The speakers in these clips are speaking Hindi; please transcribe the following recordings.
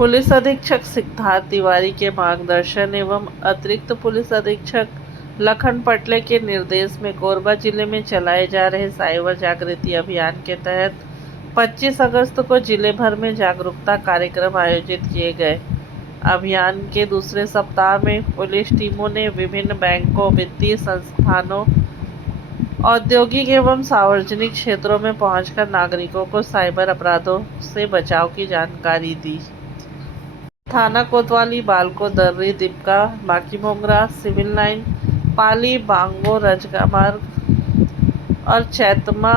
पुलिस अधीक्षक सिद्धार्थ तिवारी के मार्गदर्शन एवं अतिरिक्त पुलिस अधीक्षक लखन पटले के निर्देश में कोरबा जिले में चलाए जा रहे साइबर जागृति अभियान के तहत 25 अगस्त को जिले भर में जागरूकता कार्यक्रम आयोजित किए गए। अभियान के दूसरे सप्ताह में पुलिस टीमों ने विभिन्न बैंकों, वित्तीय संस्थानों, औद्योगिक एवं सार्वजनिक क्षेत्रों में पहुंचकर नागरिकों को साइबर अपराधों से बचाव की जानकारी दी। थाना कोतवाली, बालको, दर्री, दीपका, बांकीमोगरा, सिविल लाइन, पाली, बांगो, रजगामार्ग और चैतमा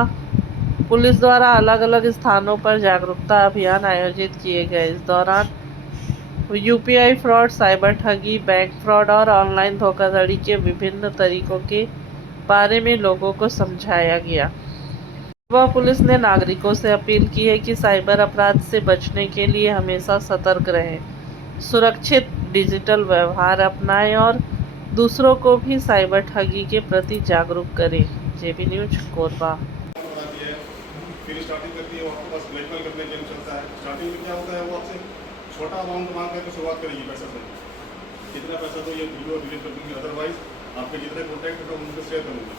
पुलिस द्वारा अलग अलग स्थानों पर जागरूकता अभियान आयोजित किए गए। इस दौरान यूपीआई फ्रॉड, साइबर ठगी, बैंक फ्रॉड और ऑनलाइन धोखाधड़ी के विभिन्न तरीकों के बारे में लोगों को समझाया गया। कोरबा पुलिस ने नागरिकों से अपील की है कि साइबर अपराध से बचने के लिए हमेशा सतर्क रहें, सुरक्षित डिजिटल व्यवहार अपनाएं और दूसरों को भी साइबर ठगी के प्रति जागरूक करें। जेबी न्यूज, कोरबा। फिर स्टार्टिंग करती है, वो आपके पास ब्लैकमेल करने के लिए चलता है। स्टार्टिंग में क्या होता है, वो आपसे छोटा अमाउंट मांग करके शुरुआत करेगी पैसा से, कितना पैसा तो ये वीडियो डिलीट कर दूँगी, अदरवाइज आपके जितने कॉन्टैक्ट है उनको शेयर करूँगी।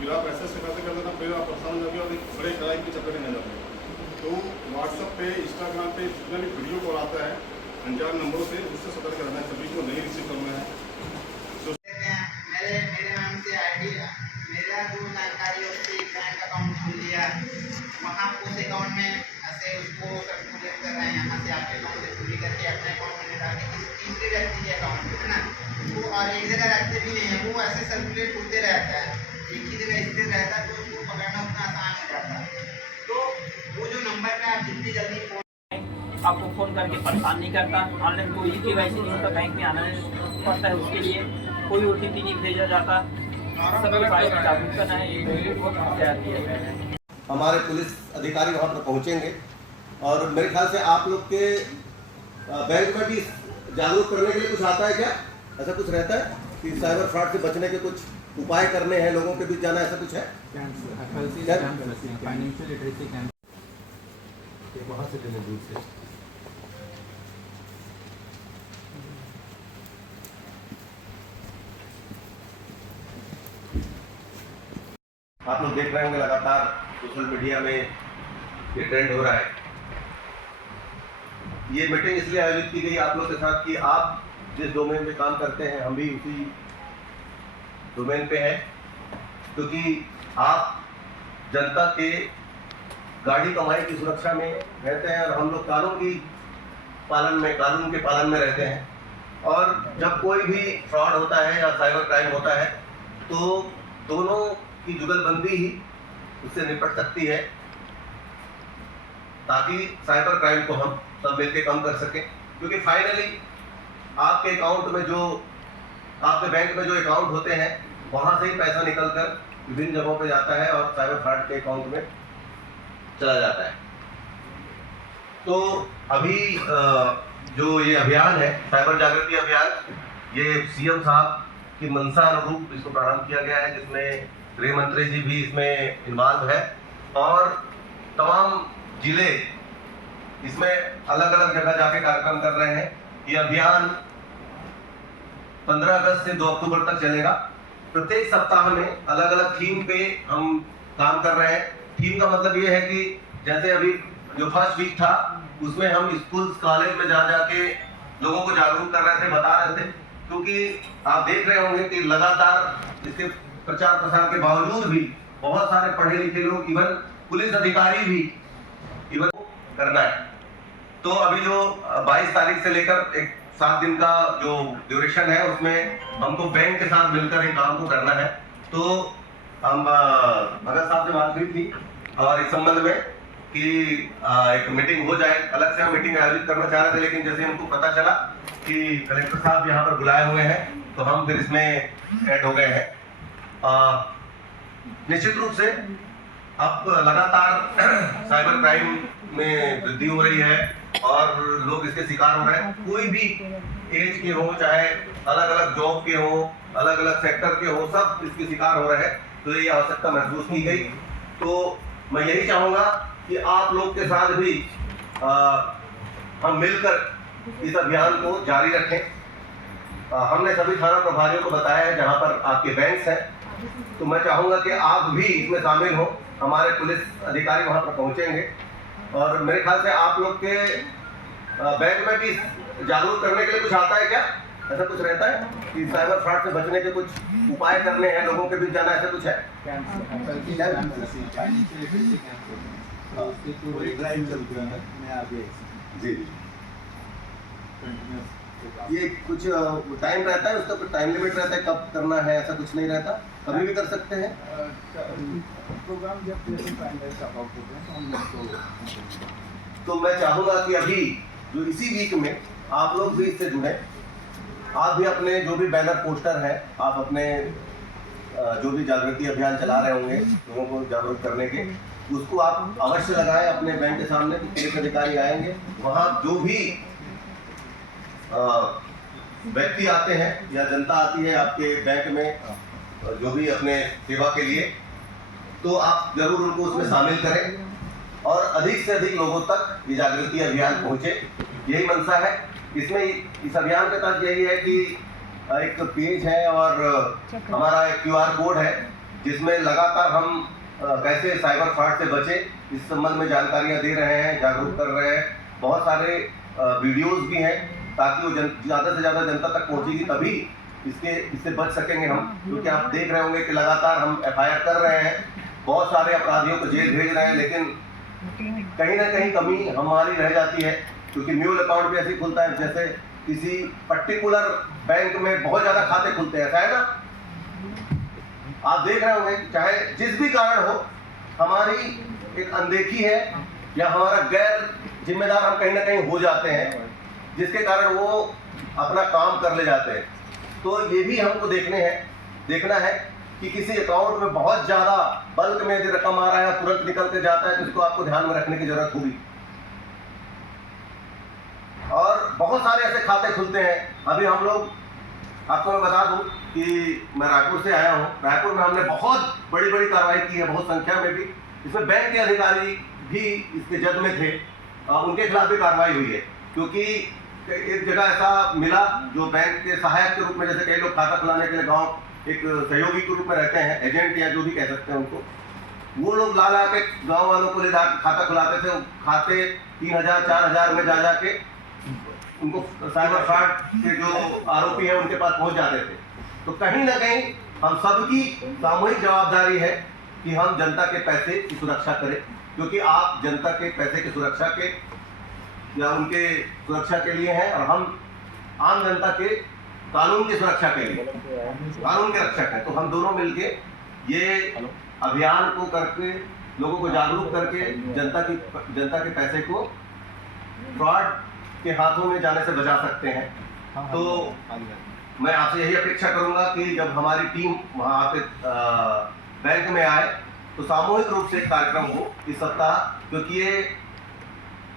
फिर आप ऐसे करते करते ना फिर आप परेशान हो जाओगे और एक बड़े क्राइम के चक्कर में न जाओगे। तो व्हाट्सएप पे, इंस्टाग्राम पे जितना भी वीडियो कॉल आता है अनजान नंबरों से, उससे सतर्क रहना है, सभी को नहीं रिसीव करना है। मेरे नाम से आईडी, मेरा जो जानकारी उससे बैंक अकाउंट खुल लिया, वहाँ उस अकाउंट में ऐसे उसको सर्कुलेट कर रहे हैं, यहाँ से आपके अकाउंट से चोरी करके अपने अकाउंट में डालने की तीसरे व्यक्ति के अकाउंट में, है ना। वो और एक जगह रखते भी नहीं है, वो ऐसे सर्कुलेट होते रहता है, एक ही जगह स्थिर रहता है, तो उसको पकड़ना उतना आसान हो जाता है। तो वो जो नंबर पे आप जितनी जल्दी आपको फ़ोन करके परेशान नहीं करता। ऑनलाइन कोई केवाईसी नहीं होता, बैंक में आना पड़ता है, उसके लिए कोई ओटीपी नहीं भेजा जाता। सभी बाइक जागरूक करना है, ये बहुत तैयार किया गया है। हमारे पुलिस अधिकारी वहाँ पर पहुँचेंगे और मेरे ख्याल से आप लोग के बैंक में भी जागरूक करने के लिए कुछ आता है क्या? ऐसा कुछ रहता है कि साइबर फ्रॉड से बचने के कुछ उपाय करने हैं, लोगों के बीच जाना, ऐसा कुछ है? फाइनेंशियल लिटरेसी कैंप बहुत से जगह दूर से आप लोग देख रहे होंगे लगातार सोशल मीडिया में ये ट्रेंड हो रहा है। ये मीटिंग इसलिए आयोजित की गई आप लोग के साथ कि आप जिस डोमेन में काम करते हैं, हम भी उसी डोमेन पे हैं, क्योंकि आप जनता के गाड़ी कमाई की सुरक्षा में रहते हैं और हम लोग कानून के पालन में रहते हैं। और जब कोई भी फ्रॉड होता है या साइबर क्राइम होता है तो दोनों की जुगलबंदी ही उससे निपट सकती है, ताकि साइबर क्राइम को हम सब मिलकर कम कर सकें। क्योंकि फाइनली आपके अकाउंट में आपके बैंक में जो अकाउंट होते हैं, वहाँ से ही पैसा निकलकर विभिन्न जगहों पे जाता है और साइबर फ्रॉड के अकाउंट में चला जाता है। तो अभी जो ये अभियान है, साइबर जागृति अभियान, ये सीएम साहब की मंशा अनुरूप इसको प्रारंभ किया गया है, जिसमें गृह मंत्री जी भी इसमें इन्वॉल्व है और तमाम जिले इसमें अलग अलग जगह जाके कार्यक्रम कर रहे हैं। ये अभियान 15 अगस्त से 2 अक्टूबर तक चलेगा। प्रत्येक सप्ताह में अलग अलग थीम पे हम काम कर रहे हैं। थीम का मतलब ये है कि जैसे अभी जो फर्स्ट वीक था, उसमें हम स्कूल कॉलेज में जाके लोगों को जागरूक कर रहे थे, बता रहे थे, क्योंकि आप देख रहे होंगे कि लगातार इसके प्रचार प्रसार के बावजूद भी बहुत सारे पढ़े लिखे लोग, इवन पुलिस अधिकारी भी इवन करना है। तो अभी जो 22 तारीख से लेकर एक 7 दिन का जो ड्यूरेशन है, उसमें हमको बैंक के साथ मिलकर एक काम को करना है। तो हम भगत साहब से बात हुई थी और इस संबंध में कि एक मीटिंग हो जाए। अलग से हम मीटिंग आयोजित करना चाह रहे थे, लेकिन जैसे हमको पता चला कि कलेक्टर साहब यहाँ पर बुलाए हुए हैं, तो हम फिर इसमें ऐड हो गए हैं। निश्चित रूप से अब लगातार साइबर क्राइम में वृद्धि हो रही है और लोग इसके शिकार हो रहे हैं। कोई भी एज के हो, चाहे अलग अलग जॉब के हो, अलग अलग सेक्टर के हो, सब इसके शिकार हो रहे हैं। तो ये आवश्यकता महसूस की गई। तो मैं यही चाहूँगा कि आप लोग के साथ भी हम मिलकर इस अभियान को जारी रखें। हमने सभी थाना प्रभारियों को बताया है जहां पर आपके बैंक्स हैं, तो मैं चाहूँगा कि आप भी इसमें शामिल हो। हमारे पुलिस अधिकारी वहां पर पहुंचेंगे और मेरे ख्याल से आप लोग के बैंक में भी जागरूक करने के लिए कुछ आता है क्या? ऐसा कुछ रहता है कि साइबर फ्रॉड से बचने के कुछ उपाय करने हैं, लोगों के बीच जाना, ऐसा कुछ है? जी जी, ये कुछ टाइम रहता है, उसका कुछ टाइम लिमिट रहता है कब करना है, ऐसा कुछ नहीं रहता, कभी भी कर सकते हैं? प्रोग्राम जब फाइनलाइज होते हैं तो हम लोग तो मैं चाहूँगा कि अभी जो इसी वीक में आप लोग भी इससे जुड़े। आप भी अपने जो भी बैनर पोस्टर है, आप अपने जो भी जागृति अभियान चला रहे होंगे लोगों को जागरूक करने के, उसको आप अवश्य लगाएं अपने बैंक के सामने। पुलिस अधिकारी आएंगे, वहाँ जो भी व्यक्ति आते हैं या जनता आती है आपके बैंक में जो भी अपने सेवा के लिए, तो आप जरूर उनको उसमें शामिल करें और अधिक से अधिक लोगों तक ये जागृति अभियान पहुंचे, यही मंशा है। इसमें इस अभियान के तहत यही है कि एक पेज है और हमारा एक QR कोड है जिसमें लगातार हम कैसे साइबर फ्रॉड से बचे इस संबंध में जानकारियां दे रहे हैं, जागरूक कर रहे हैं। बहुत सारे वीडियोस भी हैं ताकि वो ज़्यादा से ज़्यादा जनता तक पहुंचेगी, तभी इससे बच सकेंगे हम। क्योंकि आप देख रहे होंगे कि लगातार हम FIR कर रहे हैं, बहुत सारे अपराधियों को जेल भेज रहे हैं, लेकिन कहीं ना कहीं कमी हमारी रह जाती है। क्योंकि म्यूल अकाउंट भी ऐसे खुलता है जैसे किसी पर्टिकुलर बैंक में बहुत ज़्यादा खाते खुलते हैं, ऐसा है ना? आप देख रहे होंगे चाहे जिस भी कारण हो, हमारी एक अनदेखी है या हमारा गैर जिम्मेदार हम कहीं ना कहीं हो जाते हैं, जिसके कारण वो अपना काम कर ले जाते हैं। तो ये भी हमको देखना है कि किसी अकाउंट में बहुत ज़्यादा बल्क में यदि रकम आ रहा है, तुरंत निकल के जाता है, तो इसको आपको ध्यान में रखने की जरूरत होगी। और बहुत सारे ऐसे खाते खुलते हैं। अभी हम लोग, आपको मैं बता दूं कि मैं रायपुर से आया हूं। रायपुर में हमने बहुत बड़ी कार्रवाई की है, बहुत संख्या में भी। इसमें बैंक के अधिकारी भी इसके जद में थे, उनके खिलाफ भी कार्रवाई हुई है। क्योंकि एक जगह ऐसा मिला जो बैंक के सहायक के रूप में, जैसे कई लोग खाता खुलाने के लिए गाँव एक सहयोगी के रूप में रहते हैं, एजेंट या जो भी कह सकते हैं उनको, वो लोग ला के गाँव वालों को ले जाकर खाता खुलाते थे। खाते 3000 4000 में जा के उनको साइबर फ्रॉड के जो आरोपी हैं उनके पास पहुंच जाते थे। तो कहीं ना कहीं हम सबकी सामूहिक जवाबदारी है कि हम जनता के पैसे की सुरक्षा करें, क्योंकि आप जनता के पैसे की सुरक्षा के या उनके सुरक्षा के लिए हैं और हम आम जनता के कानून की सुरक्षा के लिए कानून के रक्षक हैं। तो हम दोनों मिलके ये अभियान को करके लोगों को जागरूक करके जनता के पैसे को फ्रॉड के हाथों में जाने से बचा सकते हैं। तो मैं आपसे यही अपेक्षा करूंगा कि जब हमारी टीम वहाँ पे बैंक में आए तो सामूहिक रूप से एक कार्यक्रम हो इस सप्ताह, क्योंकि ये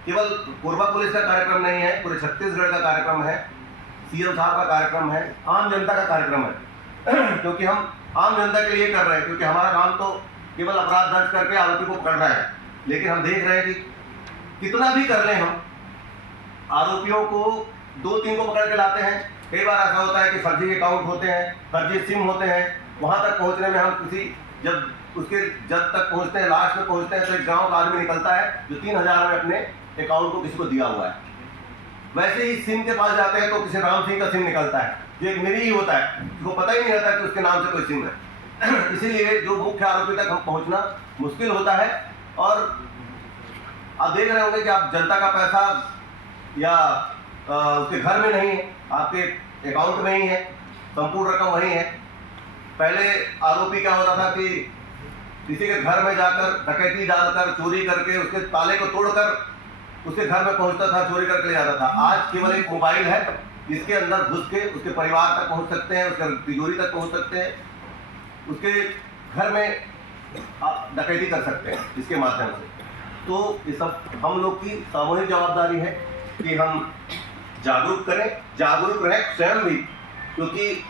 केवल कोरबा पुलिस का कार्यक्रम नहीं है, पूरे छत्तीसगढ़ का कार्यक्रम है, CM साहब का कार्यक्रम है, आम जनता का कार्यक्रम है। क्योंकि हम आम जनता के लिए कर रहे हैं, क्योंकि हमारा काम तो केवल अपराध दर्ज करके आरोपी को पकड़ना है, लेकिन हम देख रहे हैं कि कितना भी कर लें हम, आरोपियों को 2-3 को पकड़ के लाते हैं। कई बार ऐसा होता है कि फर्जी अकाउंट होते हैं, फर्जी सिम होते हैं, वहां तक पहुंचने में हम जब उसके जब तक पहुंचते हैं, लास्ट में पहुंचते हैं, तो एक गांव का आदमी निकलता है जो 3000 में अपने अकाउंट को किसी को दिया हुआ है। वैसे ही सिम के पास जाते हैं तो किसी राम सिंह का सिम निकलता है जो एक मेरी ही होता है, उसको पता ही नहीं रहता कि उसके नाम से कोई सिम है। इसीलिए जो मुख्य आरोपी तक हम पहुंचना मुश्किल होता है। और आप देख रहे होंगे कि आप जनता का पैसा या उसके घर में नहीं है, आपके अकाउंट में ही है, संपूर्ण रकम वही है। पहले आरोपी क्या होता था कि किसी के घर में जाकर डकैती डालकर चोरी करके उसके ताले को तोड़कर उसके घर में पहुंचता था, चोरी करके ले जाता था। आज केवल एक मोबाइल है जिसके अंदर घुस के उसके परिवार तक पहुंच सकते हैं, उसके तिजोरी तक पहुंच सकते हैं, उसके घर में डकैती कर सकते हैं इसके माध्यम से। तो ये सब हम लोग की सामूहिक जवाबदारी है कि हम जागरूक करें, जागरूक रहें स्वयं भी, क्योंकि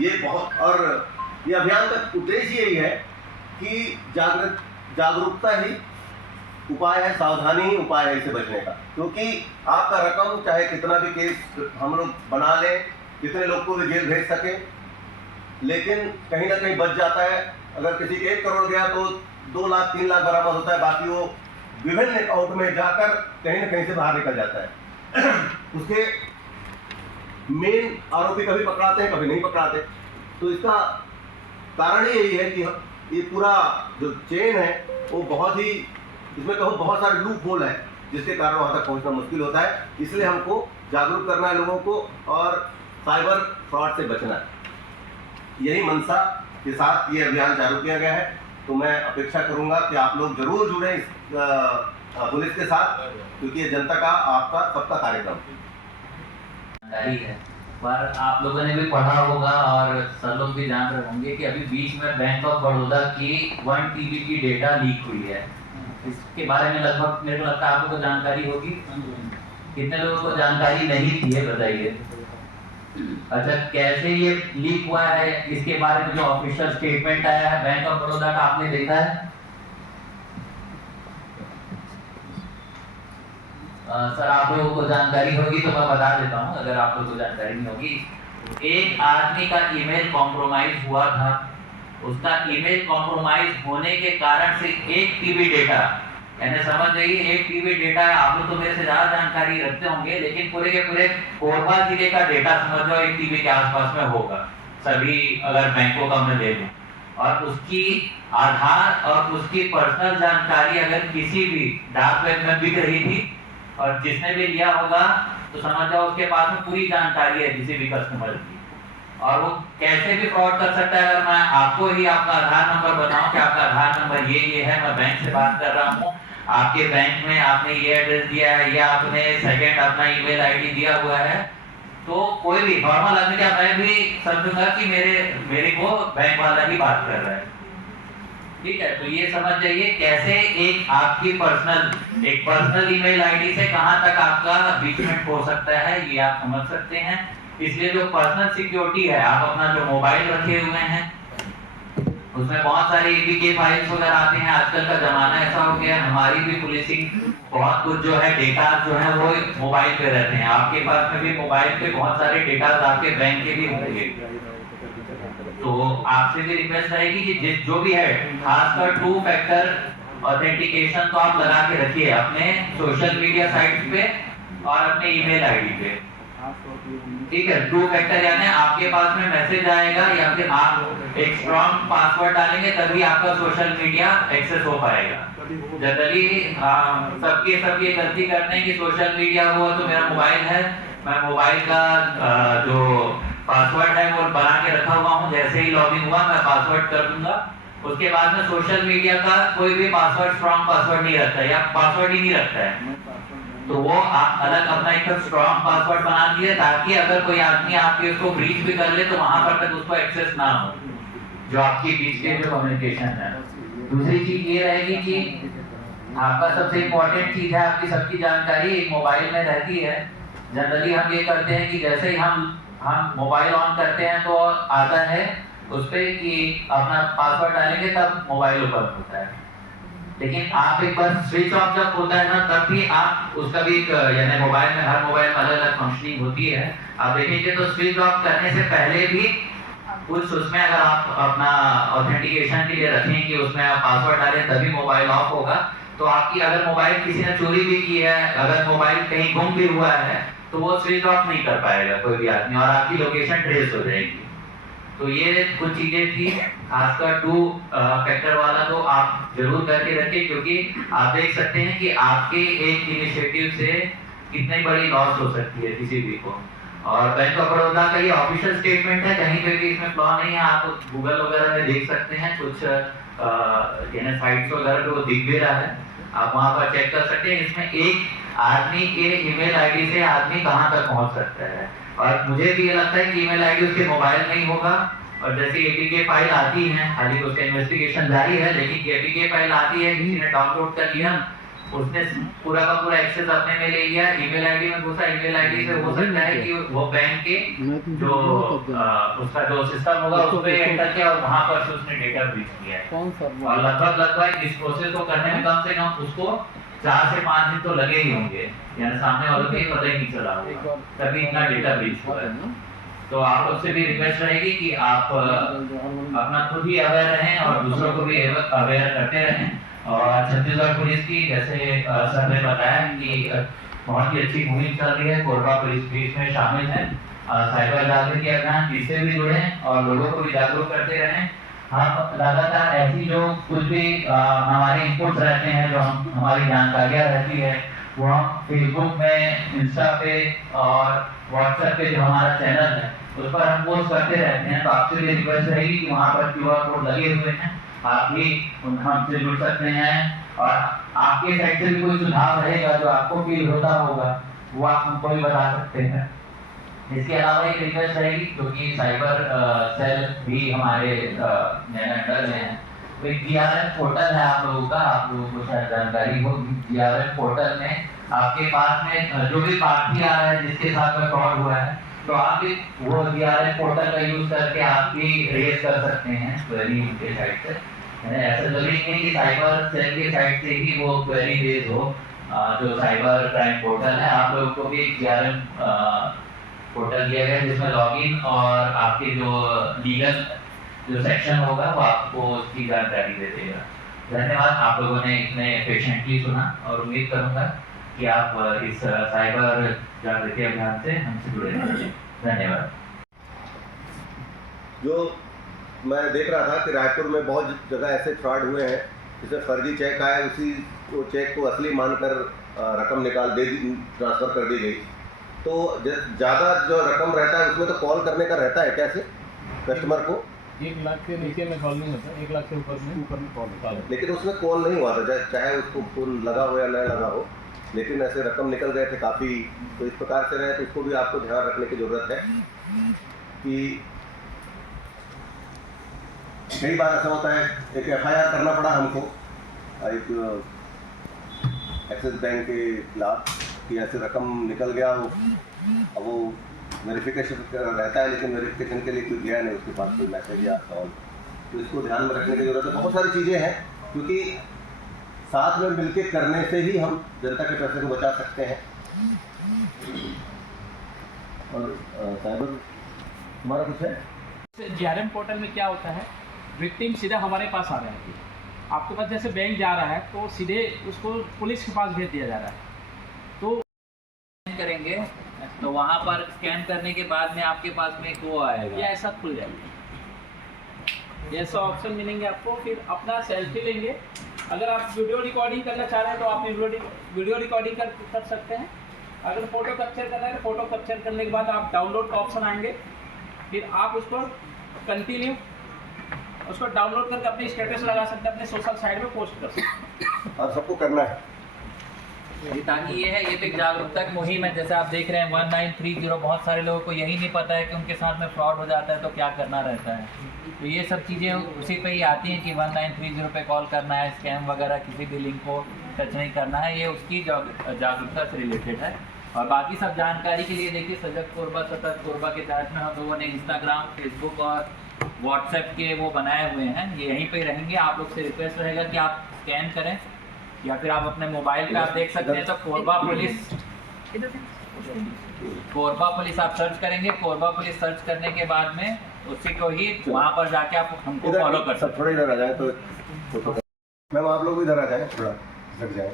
ये बहुत, और ये अभियान का उद्देश्य यही है कि जागरूकता ही उपाय है, सावधानी ही उपाय है इससे बचने का। क्योंकि आपका रकम चाहे कितना भी केस हम लोग बना लें, कितने लोग को भी जेल भेज सके, लेकिन कहीं ना कहीं बच जाता है। अगर किसी के 1 करोड़ गया तो 2 लाख 3 लाख बराबर होता है, बाकी वो विभिन्न अकाउंट में जाकर कहीं ना कहीं से बाहर निकल जाता है। उसके मेन आरोपी कभी पकड़ाते हैं, कभी नहीं पकड़ाते। तो इसका कारण ही यही है कि ये पूरा जो चेन है वो बहुत ही, इसमें कहो बहुत सारे लूप होल है, जिसके कारण वहाँ तक पहुँचना मुश्किल होता है। इसलिए हमको जागरूक करना है लोगों को और साइबर फ्रॉड से बचना है। यही मंशा के साथ ये अभियान चालू किया गया है। तो मैं अपेक्षा करूंगा कि आप लोग जरूर जुड़ें इस पुलिस के साथ, क्योंकि ये जनता का, आपका, सबका कार्यक्रम जानकारी है। पर आप लोगों ने भी पढ़ा होगा और सब लोग भी जान रहे होंगे कि अभी बीच में बैंक ऑफ बड़ौदा की 1 TB की डेटा लीक हुई है। इसके बारे में लगभग मेरे को लगता है आपको तो जानकारी होगी। कितने लोगों को जानकारी नहीं थी है बताइए। अच्छा, कैसे ये लीक हुआ है इसके बारे में जो ऑफिशियल स्टेटमेंट आया है बैंक ऑफ बड़ौदा का, आपने देखा है? सर आप लोगों को जानकारी होगी तो मैं बता देता हूँ, अगर आप लोगों को जानकारी नहीं होगी। एक आदमी का ईमेल कॉम्प्रोमाइज हुआ था। उसका ईमेल कॉम्प्रोमाइज होने के कारण से 1 TB डेटा, यानी समझ जाइए 1 TB डेटा, आप लोग तो मेरे से ज्यादा जानकारी रखते होंगे, लेकिन पूरे के पूरे कोरबा जिले का डेटा समझ जाओ 1 TB के आसपास में होगा, सभी अगर बैंकों का मैं ले लूं। और उसकी आधार और उसकी पर्सनल जानकारी अगर किसी भी डार्क वेब में बिक रही थी और जिसने भी लिया होगा तो समझ जाओ उसके पास में पूरी जानकारी है किसी भी कस्टमर की। और वो कैसे भी फ्रॉड कर सकता है। अगर मैं आपको ही आपका आधार नंबर बताऊं कि आपका आधार नंबर ये है, मैं बैंक से बात कर रहा हूँ, आपके बैंक में आपने ये एड्रेस दिया है या आपने सेकंड अपना ईमेल आईडी दिया हुआ है, तो कोई भी नॉर्मल आदमी क्या, मैं भी समझूंगा कि मेरे को बैंक वाला ही बात कर रहा है। ठीक है, तो ये समझ जाइए कैसे एक आपकी पर्सनल ईमेल आईडी से कहां तक आपका बीचमेंट हो सकता है, ये आप समझ सकते हैं। इसलिए जो पर्सनल सिक्योरिटी है, आप अपना जो मोबाइल रखे हुए हैं उसमें बहुत सारे APK फाइल्स वगैरह आते हैं। आजकल का जमाना ऐसा हो गया, हमारी भी पुलिसिंग बहुत कुछ जो है डेटा जो है वो मोबाइल पे रहते हैं। आपके पास में भी मोबाइल पे बहुत सारे डेटा आपके बैंक के भी होंगे। तो आपसे भी रिक्वेस्ट रहेगी कि जो भी है, खासकर 2 फैक्टर ऑथेंटिकेशन तो आप लगा के रखिए अपने सोशल मीडिया साइट्स पे और अपने ईमेल आईडी पे। ठीक है, 2 फैक्टर यानी आपके पास में मैसेज आएगा या फिर आप एक स्ट्रॉन्ग पासवर्ड डालेंगे तभी आपका सोशल मीडिया एक्सेस हो पाएगा। जनरली सबकी ये गलती करते हैं कि सोशल मीडिया हुआ तो मेरा मोबाइल है, मैं मोबाइल का जो पासवर्ड है वो बना के रखा हुआ हूँ, जैसे ही लॉगिन हुआ मैं पासवर्ड कर दूंगा। उसके बाद में सोशल मीडिया का कोई भी पासवर्ड स्ट्रॉन्ग पासवर्ड नहीं रखता है या पासवर्ड ही नहीं रखता है, तो वो आप अलग अपना एक स्ट्रॉन्ग पासवर्ड बना दिए ताकि अगर कोई आदमी आपके उसको ब्रीच भी कर ले तो वहां पर तक उसको एक्सेस ना हो जो आपके बीच के जो कम्युनिकेशन है। दूसरी चीज ये रहेगी कि आपका सबसे इम्पोर्टेंट चीज है आपकी सबकी जानकारी एक मोबाइल में रहती है। जनरली हम ये करते हैं कि जैसे ही हम मोबाइल ऑन करते हैं तो आता है उस पर कि अपना पासवर्ड डालेंगे तब मोबाइल ओपन होता है, लेकिन आप एक बार स्विच ऑफ जब होता है ना तब भी आप उसका भी यानी मोबाइल में हर मोबाइल में अलग अलग फंक्शनिंग होती है। आप देखेंगे तो स्विच ऑफ करने से पहले भी कुछ उसमें अगर आप अपना ऑथेंटिकेशन के लिए रखें कि उसमें आप पासवर्ड डालें तभी मोबाइल ऑफ होगा, तो आपकी अगर मोबाइल किसी ने चोरी भी की है, अगर मोबाइल कहीं गुम भी हुआ है तो वो स्विच ऑफ नहीं कर पाएगा कोई भी आदमी और आपकी लोकेशन ट्रेस हो जाएगी। तो ये कुछ चीजें थी, खासकर 2 फैक्टर वाला तो आप जरूर करके रखिए, क्योंकि आप देख सकते हैं कि आपके एक इनिशिएटिव से कितनी बड़ी लॉस हो सकती है किसी भी को। और बैंक ऑफ बड़ौदा का ये ऑफिशियल स्टेटमेंट है, कहीं पे भी इसमें फ्लॉ नहीं है। आप गूगल वगैरह में देख सकते हैं, कुछ यानी साइट्स वगैरह पे वो दिख भी रहा है, आप वहां पर चेक कर सकते हैं। इसमें एक आदमी के ईमेल आईडी से आदमी कहां तक पहुंच सकता है, और मुझे भी ये लगता है कि ईमेल आईडी उसके मोबाइल में ही होगा। और जैसे APK फाइल आती है, हालांकि उसका इन्वेस्टिगेशन जारी है, लेकिन APK फाइल आती है, किसी ने डाउनलोड कर लिया उसने पूरा का पूरा एक्सेस अपने में ले लिया, ईमेल आईडी में घुसा, ईमेल आईडी से हो सकता है कि वो बैंक के जो उसका जो सिस्टम होगा उस पे एंटर किया और वहां पर से उसने डेटा ब्रीच किया है। और लगभग इस प्रोसेस को करने में कम से कम उसको 4 से 5 दिन तो लगे ही होंगे, यानी सामने वालों को ये पता ही नहीं चला होगा तभी इतना डेटा ब्रीच हुआ है। तो आप लोग से भी रिक्वेस्ट रहेगी कि आप अपना खुद ही अवेयर रहें और दूसरों को भी अवेयर करते रहें। और छत्तीसगढ़ पुलिस की जैसे सर ने बताया कि बहुत ही अच्छी मुहिम चल रही है, कोरबा पुलिस भी इसमें शामिल है। साइबर जागृति अभियान इससे भी जुड़े और लोगों को भी जागरूक करते रहें। हम लगातार ऐसी जो कुछ भी हमारे इनपुट्स रहते हैं, जो हमारी जानकारियाँ रहती है, वो हम फेसबुक में, इंस्टा पे और व्हाट्सएप पे जो हमारा चैनल है उस पर हम पोस्ट करते रहते हैं। तो आपसे भी रिक्वेस्ट रहेगी कि वहाँ पर QR कोड लगे हुए हैं, आप भी हमसे जुड़ सकते हैं। और आपके साइड से भी कोई सुझाव रहेगा जो आपको फील होता होगा वो आप हमको भी बता सकते हैं। इसके अलावा एक रिक्वेस्ट रहेगी क्योंकि साइबर सेल भी हमारे अंडर में है, तो एक GRM पोर्टल है आप लोगों का, आप लोगों को शायद जानकारी होगी। GRM पोर्टल में आपके पास में जो भी पार्टी आ रहा है जिसके साथ में फ्रॉड हुआ है, तो आप भी वो GRM पोर्टल का यूज करके आप भी रेज कर सकते हैं क्वेरी के साइड से। ऐसा जरूरी नहीं कि साइबर सेल के साइड से ही वो क्वेरी रेज हो। जो साइबर क्राइम पोर्टल है आप लोगों को भी एक GRM पोर्टल दिया गया है जिसमें लॉगिन और आपके जो लीगल जो सेक्शन होगा वो आपको उसकी जानकारी दे देगा। धन्यवाद, आप लोगों ने इतने पेशेंटली सुना और उम्मीद करूंगा कि आप इस साइबर जागृति अभियान से हमसे जुड़े रहेंगे। धन्यवाद। जो मैं देख रहा था कि रायपुर में बहुत जगह ऐसे फ्रॉड हुए हैं जिसमें फर्जी चेक आया, उसी वो चेक को असली मानकर रकम ट्रांसफ़र कर दी गई। तो ज़्यादा जो रकम रहता है उसमें तो कॉल करने का रहता है कैसे कस्टमर को? 1 लाख के नीचे में कॉल नहीं होता, 1 लाख से ऊपर में कॉल। लेकिन उसमें कॉल नहीं हुआ था, चाहे उसको फोन लगा हो या न लगा हो, लेकिन ऐसे रकम निकल गए थे काफ़ी। तो इस प्रकार से रहे तो उसको भी आपको ध्यान रखने की ज़रूरत है कि कई बार ऐसा होता है, एक FIR करना पड़ा हमको एक एक्सिस बैंक के खिलाफ कि ऐसे रकम निकल गया हो। अब वो वेरिफिकेशन रहता है लेकिन वेरिफिकेशन के लिए कोई गया नहीं, उसके पास कोई मैसेज या कॉल। तो इसको ध्यान में रखने की ज़रूरत है। बहुत सारी चीज़ें हैं क्योंकि साथ में मिलकर करने से ही हम जनता के पैसे को बचा सकते हैं। और साइबर हमारा कुछ है GRM पोर्टल में क्या होता है, विक्टिम सीधा हमारे पास आ रहा है। आपके पास जैसे बैंक जा रहा है तो सीधे उसको पुलिस के पास भेज दिया जा रहा है। तो करेंगे तो वहाँ पर स्कैन करने के बाद में आपके पास में एक वो आएगा, ये ऐसा खुल जाएगा, ऐसा ऑप्शन मिलेंगे आपको। फिर अपना सेल्फी लेंगे। अगर आप वीडियो रिकॉर्डिंग करना चाह रहे हैं तो आप वीडियो रिकॉर्डिंग कर सकते हैं। अगर फोटो कैप्चर करना है तो फोटो कैप्चर करने के बाद आप डाउनलोड का ऑप्शन आएंगे, फिर आप उसको कंटिन्यू उसको डाउनलोड करके अपने स्टेटस लगा सकते हैं, अपने सोशल साइट में पोस्ट कर सकते हैं। और सबको करना है ताकि ये है, ये तो एक जागरूकता की मुहिम है। जैसे आप देख रहे हैं 1930, बहुत सारे लोगों को यही नहीं पता है कि उनके साथ में फ्रॉड हो जाता है तो क्या करना रहता है। तो ये सब चीज़ें उसी पे ही आती हैं कि 1930 पे कॉल करना है, स्कैम वगैरह किसी भी लिंक को टच नहीं करना है। ये उसकी जागरूकता से रिलेटेड है। और बाकी सब जानकारी के लिए देखिए सजग कोरबा, सतर्क कोरबा के तहत में हम लोगों ने इंस्टाग्राम, फेसबुक और व्हाट्सएप के वो बनाए हुए हैं, ये यहीं पे रहेंगे। आप लोग से रिक्वेस्ट रहेगा कि आप स्कैन करें या फिर आप अपने मोबाइल पे आप देख सकते हैं। तो कोरबा पुलिस आप सर्च करेंगे। कोरबा पुलिस सर्च करने के बाद में उसी को ही वहाँ पर जाके आप हमको फॉलो कर सकते हैं। थोड़ा इधर आ जाए तो मैम आप लोग भी इधर आ जाए, थोड़ा लग जाए।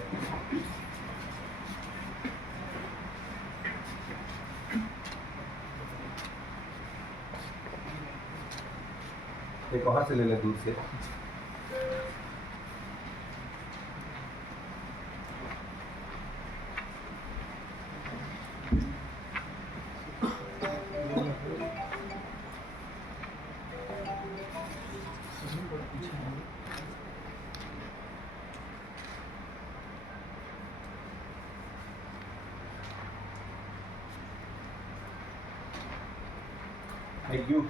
एक वहाँ से ले लें दूर से। Thank you.